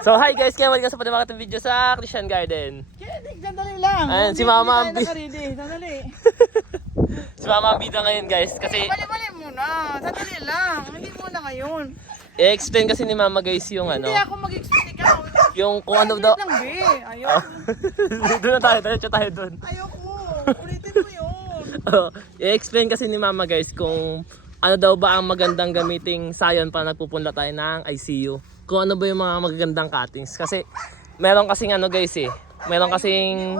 So hi guys, kaya mali ka sa panimakatang video sa Christian Garden. Kaya, sandali lang. Ayan, si Mama ang tayo bi- nakaredy. Sandali. Si Mama ang bida ngayon guys kasi Bali-bali muna. Sandali lang. Hindi muna ngayon. i-explain kasi ni Mama guys yung ano, Hindi ako mag-explain ikaw. yung kung ano daw. Lang, be. Ayoko. doon na tayo, diretso tayo doon. Ayoko. Ulitin mo yun. Oh, i-explain kasi ni Mama guys kung ano daw ba ang magandang gamiting sayon para nagpupunla tayo ng ICU. Kung ano ba yung mga magagandang cuttings. Kasi meron kasing ano guys eh. Meron kasing...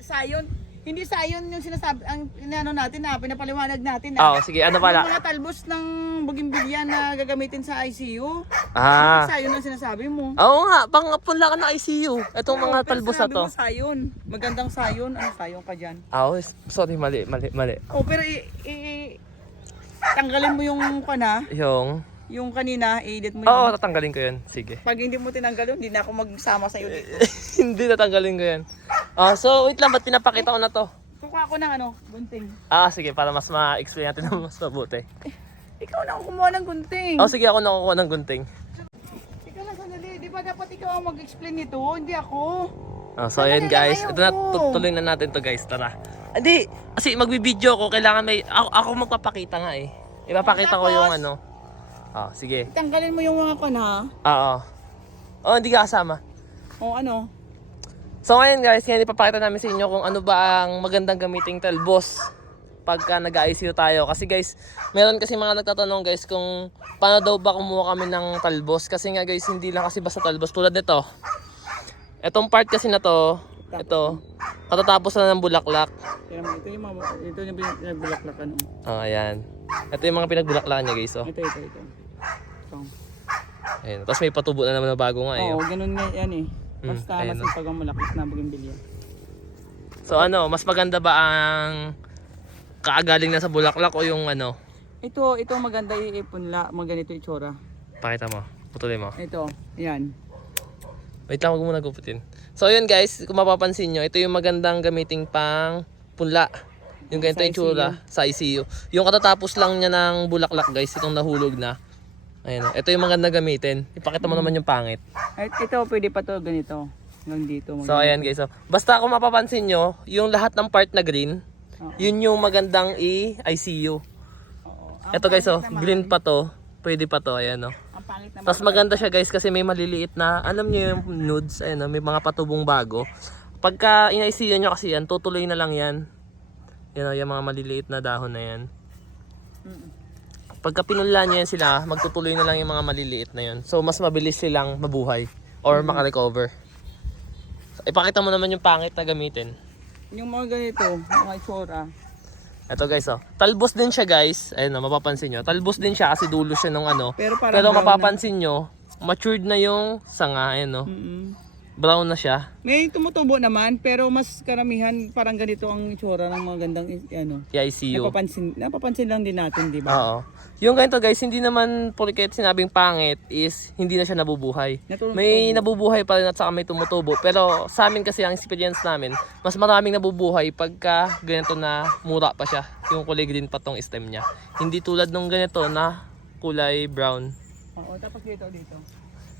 Sayon. Hindi sayon yung sinasabi, ang inaano natin na, pinapaliwanag natin Oh, na. sige, ano Yung pala? mga talbos ng bugimbilya na gagamitin sa ICU. Ah. Sayon ang sinasabi mo. Oo nga, pang-punla ka ng ICU. Itong mga Oo, talbos na sinabi to. mo sayon. Magandang sayon. Ano sayon ka dyan? Ah, oh, sorry, mali, mali, mali. Oh, pero i, i- tanggalin mo yung kana, Yung... yung kanina, i-edit mo yun. Oo, tatanggalin ko yun. Sige. Pag hindi mo tinanggal yun, hindi na ako magsama sa iyo dito. Hindi tatanggalin ko yan. Ah, so wait lang, ba't pinapakita ko na to? Kukuha ko ng ano, gunting. Ah, sige, para mas ma-explain natin ng mas mabuti. Ikaw na ang kumuha ng gunting. Oh, sige, ako nakukuha ng gunting. Ikaw na sandali, di ba dapat ikaw ang mag-explain nito, hindi ako. Oh, so ayan guys, ito na tutuloy na natin to guys, tara. Hindi, kasi magbibideo ko, kailangan may, ako, ako magpapakita nga eh. Ipapakita ko yung Tapos? ano. Oh, sige. Tanggalin mo yung mga kana. Oo. Oh, hindi ka kasama. O ano, So ngayon guys, ngayon ipapakita namin sa inyo kung ano ba ang magandang gamiting talbos pagka nag-ICU tayo. Kasi guys, meron kasi mga nagtatanong guys kung paano daw ba kumuha kami ng talbos. Kasi nga guys, hindi lang kasi basta talbos. Tulad nito. Etong part kasi na to, ito, katatapos na ng bulaklak. Kaya mo, ito yung mga, ito yung pinagbulaklakan. Oh, ayan. Ito yung mga pinagbulaklakan niya guys. Oh. Ito, ito, ito. Ito. Ayan. Tapos may patubo na naman na bago nga eh. Oo, oh. ganun nga yan eh. Mm, Basta ayun, no. masipag ang malakit na bugimbilya. So ano, mas maganda ba ang kaagaling na sa bulaklak o yung ano? Ito, ito maganda iipunla, mga ganito itsura. Pakita mo. Putulin mo. Ito, yan. Wait lang, wag mo muna gupitin. So yun guys, kung mapapansin nyo, ito yung magandang gamiting pang punla. Yung ganito Sa yung tsura sa ICU. Yung katatapos lang niya ng bulaklak guys, itong nahulog na. Ayan, oh. ito yung maganda gamitin. Ipakita mo naman yung pangit. At ito, pwede pa to ganito. Hanggang dito. So ayan guys, so, basta kung mapapansin nyo, yung lahat ng part na green, Oo. yun yung magandang i-ICU. Oo. Ang Ito guys, oh, pangit naman- green pa to. Pwede pa to, ayan oh. Ang pangit naman. Tapos maganda siya guys kasi may maliliit na, alam niyo yung nudes, ayun, oh, may mga patubong bago. Pagka ina-ICU nyo kasi yan, tutuloy na lang yan. Yan o, yung mga maliliit na dahon na yan. Mm. Pagka pinunla nyo yan sila, magtutuloy na lang yung mga maliliit na yan. So mas mabilis silang mabuhay or makarecover. So, ipakita mo naman yung pangit na gamitin. Yung mga ganito, mga itsura. Ito guys oh. Talbos din siya guys. Ayun oh, mapapansin nyo. Talbos din siya kasi dulo siya ng ano. Pero parang Pero mapapansin nyo, matured na yung sanga. Ayun oh. na. Brown na siya. May tumutubo naman, pero mas karamihan parang ganito ang itsura ng mga gandang i- ano. I-ICU. Napapansin, napapansin lang din natin, di ba? Oo. Yung ganito guys, hindi naman porket sinabing pangit is hindi na siya nabubuhay. Natulog May nabubuhay pa rin at saka may tumutubo. Pero sa amin kasi ang experience namin, mas maraming nabubuhay pagka ganito na mura pa siya. Yung kulay green pa tong stem niya. Hindi tulad nung ganito na kulay brown. Oo, tapos dito, dito.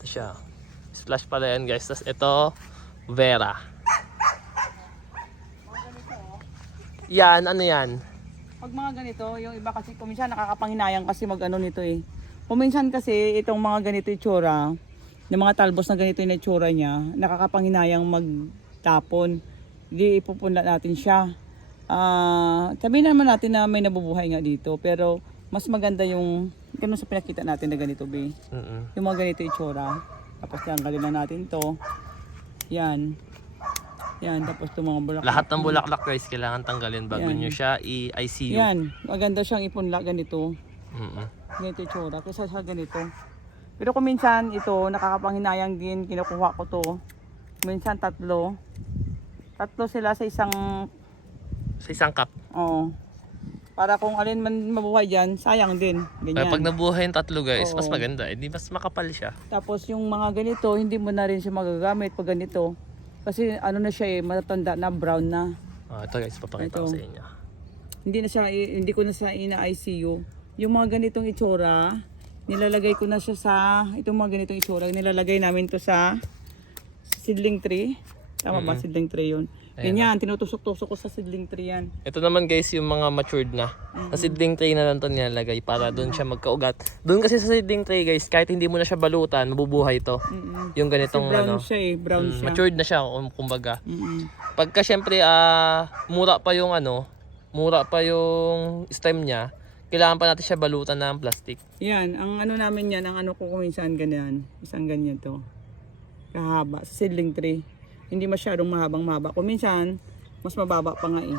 Ito siya. Splash pala yan guys. Tapos ito, Vera. Yan, ano yan? Pag mga ganito, yung iba kasi kuminsan nakakapanghinayang kasi mag ano nito eh. Kuminsan kasi itong mga ganito itsura, yung mga talbos na ganito yung itsura niya, nakakapanghinayang magtapon. Hindi ipupunla natin siya. Ah, sabihin naman natin na may nabubuhay nga dito, pero mas maganda yung ganun sa pinakita natin na ganito, be. Mm-mm. Yung mga ganito itsura. Tapos tanggalin na natin to. Yan. Yan, tapos itong mga bulaklak. Lahat ng bulaklak guys, kailangan tanggalin bago Yan. nyo siya i-ICU. Yan, maganda siyang ipunla ganito. Mm-mm. Ganito yung tsura, kaysa sa ganito. Pero kung minsan ito, nakakapanghinayang din, kinukuha ko to. Minsan tatlo. Tatlo sila sa isang, Sa isang cup. oh, para kung alin man mabuhay dyan, sayang din. Kaya Ganyan. pag nabuhay yung tatlo guys, mas Oo. maganda. Hindi mas makapal siya. Tapos yung mga ganito, hindi mo na rin siya magagamit pag ganito. Kasi ano na siya eh, matatanda na, brown na. Ah, ito guys, papakita ko Ito. sa inyo. Hindi na siya, hindi ko na sa ina ICU. Yung mga ganitong itsura, Nilalagay ko na siya sa, itong mga ganitong itsura, nilalagay namin to sa seedling tree. Tama ba, seedling tree yun? Ganyan, tinutusok-tusok ko sa seedling tree yan. Ito naman guys yung mga matured na. Sa seedling tray na lang ito nilalagay para doon siya magkaugat. Doon kasi sa seedling tray guys, kahit hindi mo na siya balutan, mabubuhay to. Mm-mm. Yung ganitong Brown ano, siya eh, brown mm, siya. matured na siya kum- kumbaga. Mm-mm. Pagka syempre ah mura pa yung ano, mura pa yung stem niya, kailangan pa natin siya balutan ng plastic. Yan, ang ano namin yan, ang ano ko kung minsan ganyan, isang ganyan to. Kahaba, sa seedling tree. Hindi masyadong mahabang mahaba. Kung minsan, mas mababa pa nga eh.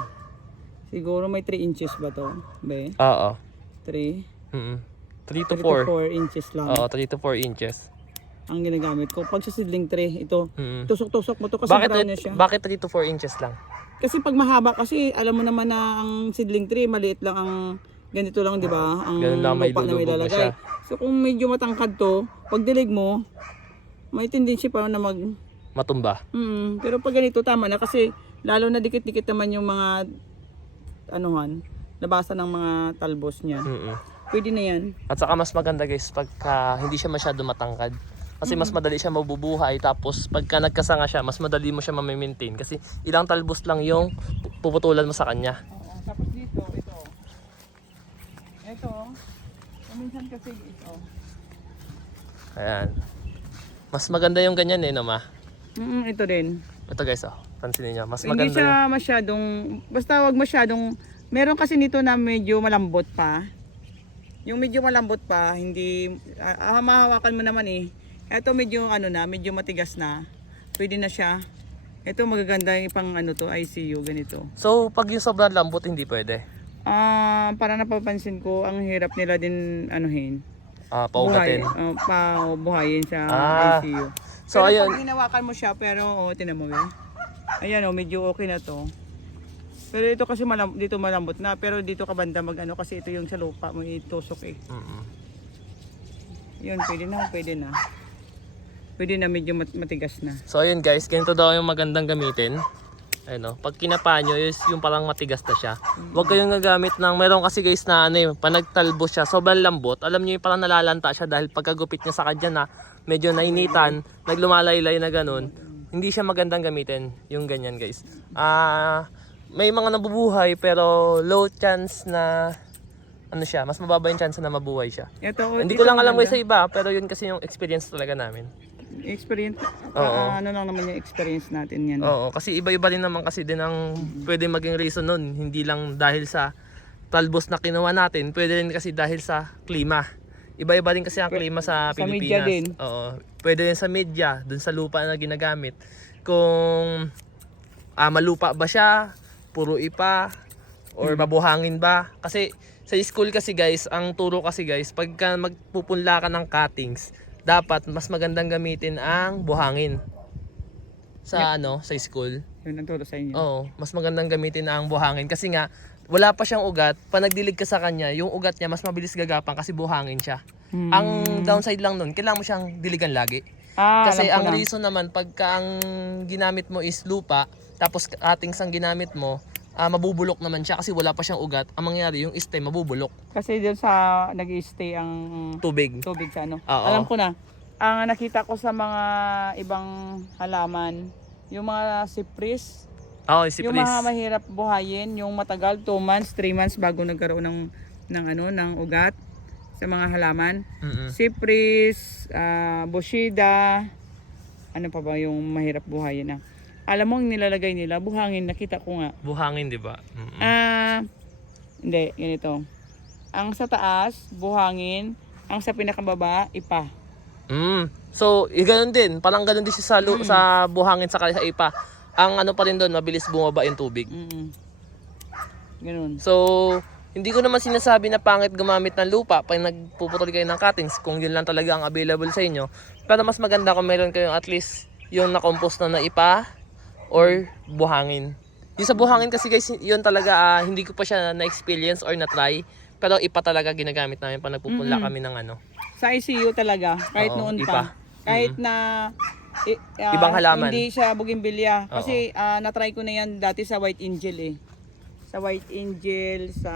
Siguro may 3 inches ba to? Be? Oo. 3? Mm 3 to 3 4. to 4 inches lang Oo, 3 to 4 inches. ang ginagamit ko. Pag sa seedling tree, ito, Mm. tusok-tusok mo to kasi Bakit brown siya. bakit 3 to 4 inches lang? Kasi pag mahaba kasi, alam mo naman na ang seedling tree, maliit lang ang ganito lang, di ba? Ang Ganun lang, may lupa na may lalagay. So kung medyo matangkad to, pag dilig mo, may tendency pa na mag... Matumba. Mm, pero pag ganito, tama na kasi lalo na dikit-dikit naman yung mga anuhan, labasa ng mga talbos niya. Mm Pwede na yan. At saka mas maganda guys pagka hindi siya masyado matangkad. Kasi mas madali siya mabubuhay tapos pagka nagkasanga siya, mas madali mo siya ma-maintain kasi ilang talbos lang yung puputulan mo sa kanya. Oo, tapos dito, ito. Ito, minsan kasi ito. Ayan. Mas maganda yung ganyan eh, no ma? Mm, ito din. Ito guys, oh. Pansinin nyo. Mas Hindi maganda siya yung... masyadong, basta wag masyadong, meron kasi nito na medyo malambot pa. Yung medyo malambot pa, hindi, ah, ah, mahawakan mo naman eh. Ito medyo ano na, medyo matigas na. Pwede na siya. Ito magaganda yung pang ano to, ICU, ganito. So, pag yung sobrang lambot, hindi pwede. Ah, para napapansin ko, ang hirap nila din anuhin. Ah, paugatin. Buhay, ah, pa buhayin sa Ah. ICU. So, pero ayun. pag hinawakan mo siya, pero oh, tinan mo ba? Ayan oh, medyo okay na to. Pero ito kasi malam, dito malambot na, pero dito ka banda mag ano kasi ito yung sa lupa mo itusok eh. Mm-mm. Yun, pwede na, pwede na. Pwede na medyo mat- matigas na. So, ayun guys. Ganito daw yung magandang gamitin. Ayun, oh. Pag kinapa nyo, yung parang matigas na siya. Huwag kayong gagamit ng, meron kasi guys na ano yung, panagtalbos siya, sobrang lambot. Alam nyo yung parang nalalanta siya dahil pagkagupit niya sa kanya na medyo nainitan, naglumalaylay na ganun. Hindi siya magandang gamitin yung ganyan guys. Ah, may mga nabubuhay pero low chance na ano siya, mas mababa yung chance na mabuhay siya. Ito, oh, Hindi ko lang alam guys sa iba, pero yun kasi yung experience talaga namin. Experience, Oo. ah, ano lang naman yung experience natin yan. Oo, kasi iba-iba din naman kasi din ang pwede maging reason nun. Hindi lang dahil sa talbos na kinuha natin, pwede rin kasi dahil sa klima. Iba-iba din kasi ang klima sa, sa media Pilipinas. din. Oo. Pwede din sa media, dun sa lupa na ginagamit. Kung ah, malupa ba siya, puro ipa, or mabuhangin ba. Kasi sa school kasi guys, ang turo kasi guys, pagka magpupunla ka ng cuttings, dapat mas magandang gamitin ang buhangin. Sa ano, sa school. Yun ang turo sa inyo. Oo, mas magandang gamitin ang buhangin kasi nga wala pa siyang ugat. Pag nagdilig ka sa kanya, yung ugat niya mas mabilis gagapang kasi buhangin siya. Hmm. Ang downside lang nun, kailangan mo siyang diligan lagi. Ah, Kasi ang na. reason naman pagka ang ginamit mo is lupa, tapos ating sang ginamit mo, ah, mabubulok naman siya kasi wala pa siyang ugat. Ang mangyayari, yung stem mabubulok. Kasi doon sa nag stay ang Tubig. tubig sa ano. Oo. Alam ko na. Ang nakita ko sa mga ibang halaman, yung mga cypress, Oo, si yung mga mahirap buhayin, yung matagal 2 months, 3 months bago nagkaroon ng ng ano, ng ugat sa mga halaman. Mm-mm. Cypress, ah, bushida, ano pa ba yung mahirap buhayin na. Alam mo ang nilalagay nila, buhangin, nakita ko nga. Buhangin, di ba? Ah, hindi, ganito. Ang sa taas, buhangin. Ang sa pinakababa, ipa. Mm. So, eh, ganun din. Parang ganun din siya sa, lu- sa buhangin sa sa ipa. Ang ano pa rin doon, mabilis bumaba yung tubig. Mm. Ganun. So, hindi ko naman sinasabi na pangit gumamit ng lupa pag nagpuputol kayo ng cuttings kung yun lang talaga ang available sa inyo. Pero mas maganda kung meron kayong at least yung na-compost na naipa or buhangin. Yung sa buhangin kasi guys, yun talaga ah, hindi ko pa siya na-experience or na-try. Pero ipa talaga ginagamit namin pag nagpupunla Mm-mm. kami ng ano. Sa ICU talaga, kahit Oo, noon ipa. pa. Kahit na i- ah, Ibang halaman. Hindi siya. Oo. Kasi ah, na-try ko na yan dati sa White Angel eh. Sa White Angel, sa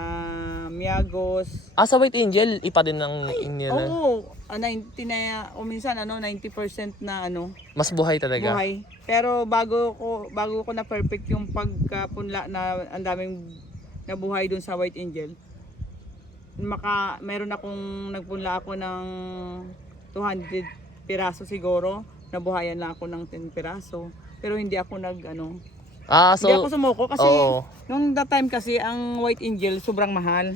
Miagos. Ah, sa White Angel, ipa din ng inyo na. Oo, ah, 90 na, o minsan ano, 90% na ano, Mas buhay talaga. buhay. Pero bago ko bago ko na perfect yung pagkapunla na ang daming nabuhay dun sa White Angel. Maka meron akong nagpunla ako ng 200 piraso siguro. Nabuhayan lang ako ng 10 piraso. Pero hindi ako nag ano, Ah, so, hindi ako sumuko kasi oo. nung that time kasi ang White Angel sobrang mahal.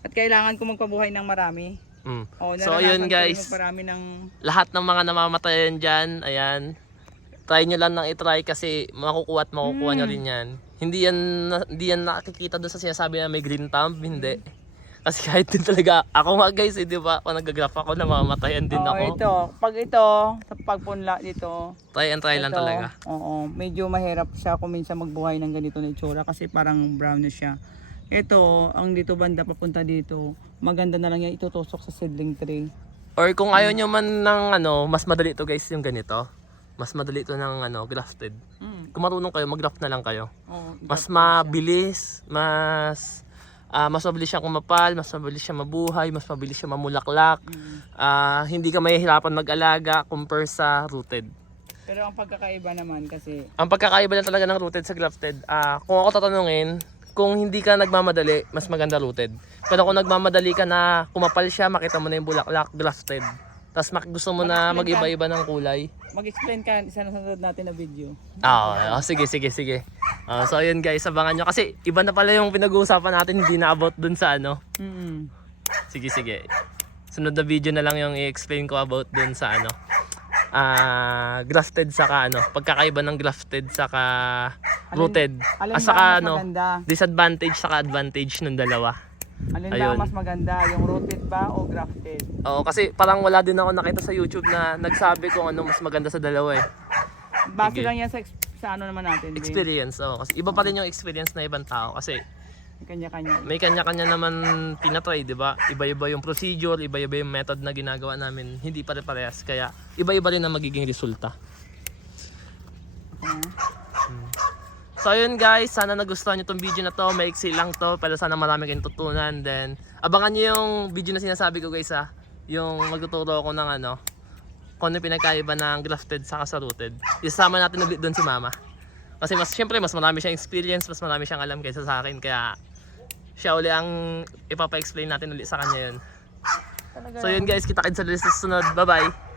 At kailangan ko magpabuhay ng marami. mm. Oh, So, ko guys. Magparami ng lahat ng mga namamatayan dyan, ayan, try nyo lang nang itry kasi makukuha at makukuha nyo Mm. rin yan. Hindi yan, hindi yan nakikita doon sa sinasabi na may green thumb, hindi. Kasi kahit din talaga, ako nga guys, eh, di ba, kung nag-graph ako, namamatayan din Oo, ako. ito. Pag ito, sa pagpunla dito, Try and try lang ito, talaga. Oo, medyo mahirap siya kung minsan magbuhay ng ganito na itsura kasi parang brownish siya. Ito, ang dito banda papunta dito, maganda na lang yan itutusok sa seedling tree. Or kung ayaw nyo man ng ano, mas madali to guys yung ganito. Mas madali to ng ano, grafted. Mm. Kung marunong kayo, mag-graft na lang kayo. Oo, mas mabilis, mas ah, mas mabilis siyang kumapal, mas mabilis siya mabuhay, mas mabilis siya mamulaklak. Mm. Ah, hindi ka mahihirapan mag-alaga compare sa rooted. Pero ang pagkakaiba naman kasi, Ang pagkakaiba lang talaga ng rooted sa grafted, ah, kung ako tatanungin, kung hindi ka nagmamadali, mas maganda rooted. Pero kung nagmamadali ka na kumapal siya, makita mo na yung bulaklak, grafted. Tapos gusto mo na mag-iba-iba ng kulay. Mag-explain ka sa nasunod natin na video. Ah, oh, sige, sige, sige. Ah, so ayun guys, abangan nyo. Kasi iba na pala yung pinag-uusapan natin, hindi na about dun sa ano. Mm. Sige, sige. Sunod na video na lang yung i-explain ko about dun sa ano. Ah, grafted saka ano, pagkakaiba ng grafted saka rooted. Alin At ba saka ano, maganda? disadvantage saka advantage ng dalawa. Alin ba Ayun. ang mas maganda? Yung rooted ba o grafted? Oo, kasi parang wala din ako nakita sa YouTube na nagsabi kung ano mas maganda sa dalawa eh. Base Sige. lang yan sa, ex- sa ano naman natin. din. Experience, oo. Kasi iba pa rin yung experience na ibang tao. Kasi Kanya-kanya. may kanya-kanya naman tinatry, di ba? Iba-iba yung procedure, iba-iba yung method na ginagawa namin. Hindi pare-parehas. Kaya iba-iba rin ang magiging resulta. Ah. So ayun guys, sana nagustuhan nyo tong video na to. Maiksi lang to, pero sana marami kayong tutunan. Then, abangan nyo yung video na sinasabi ko guys ha. Yung magtuturo ako ng ano, kung ano pinagkaiba ng grafted sa sa. Isama natin ulit doon si mama. Kasi mas, syempre, mas marami siyang experience, mas marami siyang alam kaysa sa akin. Kaya, siya uli ang ipapa-explain natin ulit sa kanya yun. So yun guys, kita-kits sa susunod. Bye-bye!